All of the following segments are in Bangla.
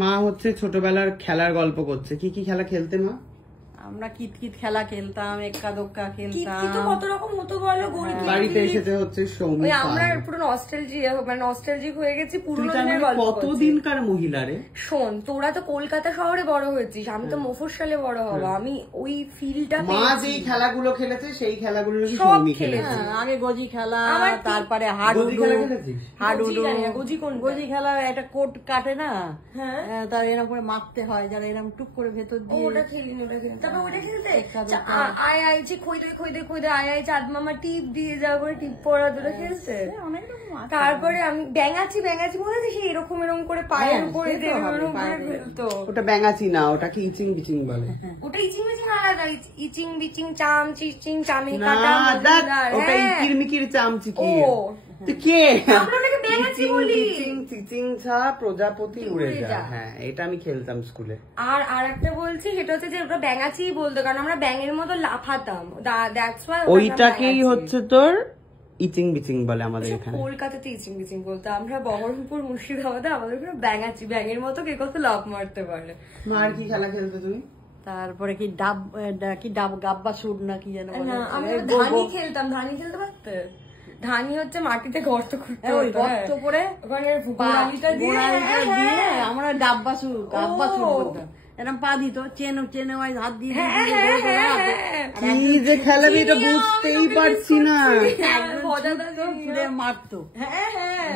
মা হচ্ছে ছোটবেলার খেলার গল্প করছে। কি কি খেলা খেলতে মা? আমরা কিতকিত খেলা খেলতাম, এক্কা দোক্কা খেলতাম। কত রকম হতো বলো। বাড়িতে এসেতে হচ্ছে সৌমি। আমরা পুরো নস্টালজিক হয়ে গেছি পুরনো দিনের গল্প। কতদিনকার মহিলা রে। শোন, তোরা তো কলকাতা শহরে বড় হয়েছিস, আমি তো মফস্বলে বড় হব। আমি ওই ফিলটা মা যেই খেলাগুলো খেলেছে সেই খেলাগুলো সৌমি খেলেছে। আগে গজি খেলা, তারপরে হাডুডু। গজি খেলা একটা কোট কাটে না, তার এরকম করে মারতে হয়, যারা এরকম টুক করে ভেতর দিয়ে। ওটা খেলিনি। তারপর ওটা খেলতে আয় আয় যে খইদে আয় আয় চাঁদ মামা টিপ দিয়ে যাওয়া করে টিপ পড়া, তোরা খেলছে। তারপরে আমি ব্যাঙাচি মনে আছে, সেই এরকম করে পায়ের উপরে ফেলতো। ওটা ব্যাঙাচি না, ওটাকে ইচিং বিচিং বলে। ওটা ইচিং বিচিং আলাদা। ইচিং বিচিং চাম চিচিং চামি না, ওটা ইকির মিকির চামচিকি। কে প্রজাপতি উড়ে যায়। হ্যাঁ, এটা আমি খেলতাম স্কুলে। আর একটা বলছি, সেটা হচ্ছে যে ওটা ব্যাঙাচি বলতো, কারণ আমরা ব্যাঙের মতো লাফাতাম। ওইটাকেই হচ্ছে তোর ইচিং বিচিং বলে আমাদের এখানে। কলকাতাতে ইচিং বিচিং বলতো, আমরা বহরমপুর মুর্শিদাবাদে আমাদের ব্যাঙাচি, ব্যাঙের মতো কে কত লাফ মারতে পারে। আর কি খেলা খেলতে তুমি? তারপরে কি গাব্বা সুর না কি যেন। আমি ধানি খেলতাম। ধানি খেলতে পারতে? ধানি হচ্ছে মাটিতে গর্ত করতে, গর্ত করে ওখানে দিয়ে আমরা গাব্বা সুর বলতাম। এরকম পা দিত, চেনে হাত দিয়ে কি যে খেলাবি এটা বুঝতেই পারছি না। মারতো,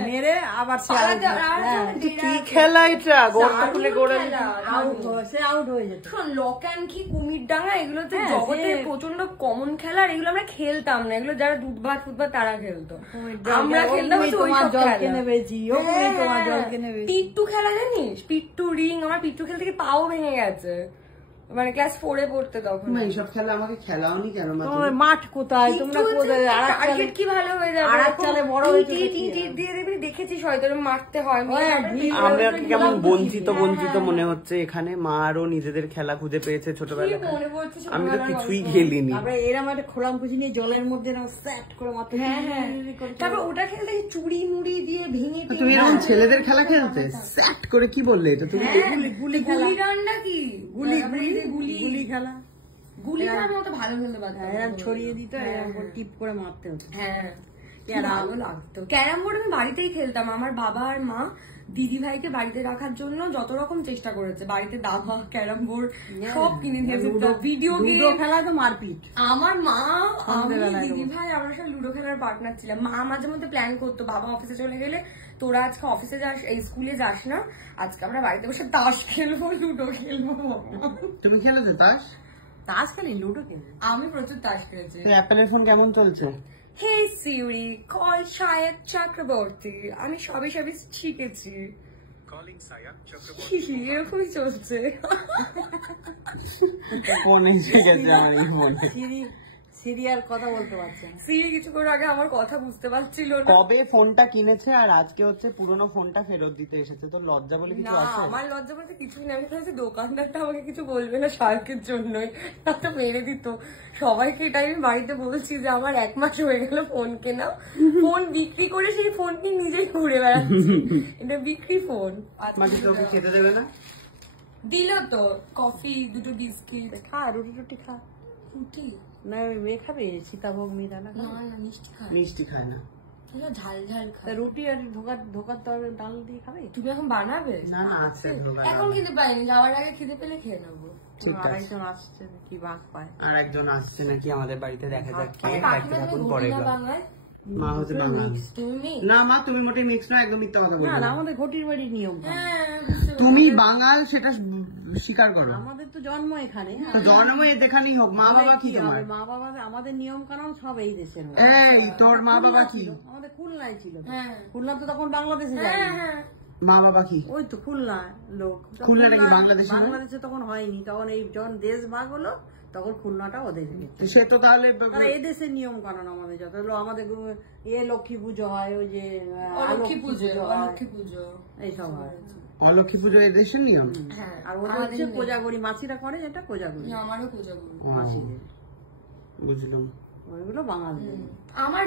মেরে আবার কি খেলা এটা? গর্ত খুলে সে আউট হয়ে যেত। লক অ্যান্ড কি, কুমির ডাঙা, এগুলো তো জগতে প্রচন্ড কমন খেলা। এগুলো আমরা খেলতাম না, এগুলো যারা দুধ ভাত তারা খেলতো। আমরা খেলতাম পিট্টু খেলা, জানিস? পিট্টু রিং। আমার পিট্টু খেলতে গিয়ে পাও ভেঙে গেছে, মানে ক্লাস 4 এ পড়তে তখন। এইসব খেলা আমাকে খেলাওনি কেন? মাঠ কোথায়, তোমরা কোথায়? টার্গেট কি ভালো হয়ে যাবে, আরেকটালে বড় হয়েছে দিয়ে দেবে, দেখেছিস হয়তো মারতে হয়। আমরা কেমন বঞ্চিত মনে হচ্ছে এখানে। মা আরো নিজেদের খেলা খুঁজে পেয়েছে ছোটবেলায়, আমি তো কিছুই খেলিনি। এরকম একটা খোলাম কুচি নিয়ে জলের মধ্যে সেট করে মারতে। তারপর ওটা খেলতে চুড়ি মুড়ি দিয়ে ভেঙে। তুমি এরকম ছেলেদের খেলা খেলতে? সেট করে কি বললে এটা তুমি? গুলি ডান্ডা কি? গুলি খেলা আমি অত ভালো খেলতে পারতাম। ছড়িয়ে দিত, টিপ করে মারতে হতো। হ্যাঁ, ভালো লাগতো। ক্যারাম বোর্ড আমি বাড়িতেই খেলতাম। আমার বাবা আর মা দিদি ভাইকে বাড়িতে রাখার জন্য যত রকম চেষ্টা করেছে। বাড়িতে দাবা, ক্যারাম বোর্ড সব কিনে দিয়েছে। ভিডিও গেম খেলা তো মারপিট। আমার মা, আমি, দিদি ভাই, আমরা সব লুডো খেলার পার্টনার ছিলাম। মা মাঝে মধ্যে প্ল্যান করতো, বাবা অফিসে চলে গেলে তোরা আজকে অফিসে যাস, এই স্কুলে যাস না, আজকে আমরা বাড়িতে বসে তাস খেলবো, লুডো খেলবো। তুমি খেলেছো তাস? তাস খেলি, লুডো খেলি। আমি প্রচুর তাস খেলেছি। অ্যাপেলের ফোন কেমন চলছে? হে সিরি, কল শায়দ চক্রবর্তী। আমি সবে শিখেছি। এরকমই চলছে। সিরিয়ার কথা বলতে পারছে। সিরি কিছুক্ষণ আগে আমার কথা বুঝতে পারছিল না। কবে ফোনটা কিনেছে আর আজকে হচ্ছে পুরনো ফোনটা ফেরত দিতে এসেছে। তোর লজ্জা বলে কিছু আছে? আমার লজ্জা বলতে কিছুই না। আমি ভাবছি দোকানদারটা আমাকে কিছু বলবে না শার্কের জন্যই, একটা মেরে দিত সবাইকে। এটা আমি বাড়িতে বলছি যে আমার 1 মাস হয়ে গেল ফোন কেনা, ফোন বিক্রি করে সেই ফোন নিয়ে নিজেই ঘুরে বেড়াচ্ছি। এটা বিক্রি ফোন। খেতে দেবে না? দিল তো কফি, 2টো বিস্কিট। খা, রুটি খা। রুটি না, মেয়ে খাবে সীতাভোগ মিরা না? মিষ্টি খায় না, ঝাল খায়। রুটি আর ধোকার ডাল দিয়ে খাবে? তুমি এখন বানাবে? না আছে, এখন খেতে পাইনি, যাওয়ার আগে খিদে পেলে খেয়ে নেবো। আরেকজন আসছে কি বাঘ পায়, আর একজন আসছে নাকি আমাদের বাড়িতে, দেখা যাক। পরে বাংলায় মা হচ্ছে বাংলা। না মা, তুমি মোটে মিক্স না, একদম মিথ্যা কথা বলছো। না, আমাদের ঘটির বাড়ির নিয়ম। তুমি বাঙাল সেটা স্বীকার করো। আমাদের তো জন্ম এখানে, জন্ম এখানেই হোক। মা বাবা কি তোমার? মা বাবা আমাদের নিয়ম কানুন সব এই দেশের। এই তোর মা বাবা কি? আমাদের খুলনায় ছিল। খুলনা তো তখন বাংলাদেশে যায়। মা বাবা কি? ওই তো খুলনা লোক। খুলনা নাকি বাংলাদেশে তখন হয়নি, তখন এই যখন দেশ ভাগ হলো তখন খুলনাটা ওদের। সে তো তাহলে এই দেশের নিয়ম কানুন আমাদের যত আমাদের লক্ষ্মী পুজো হয়, ওই যে লক্ষ্মী পুজো এইসব হয়। অলক্ষ্মী পুজো এই দেশের নিয়ম। আর ওটা হচ্ছে কোজাগরি, মাসিরা করে, এটা কোজাগরি। আমারও কোজাগরি মাসিদের। বুঝলাম, ওইগুলো বাঙালি। আমার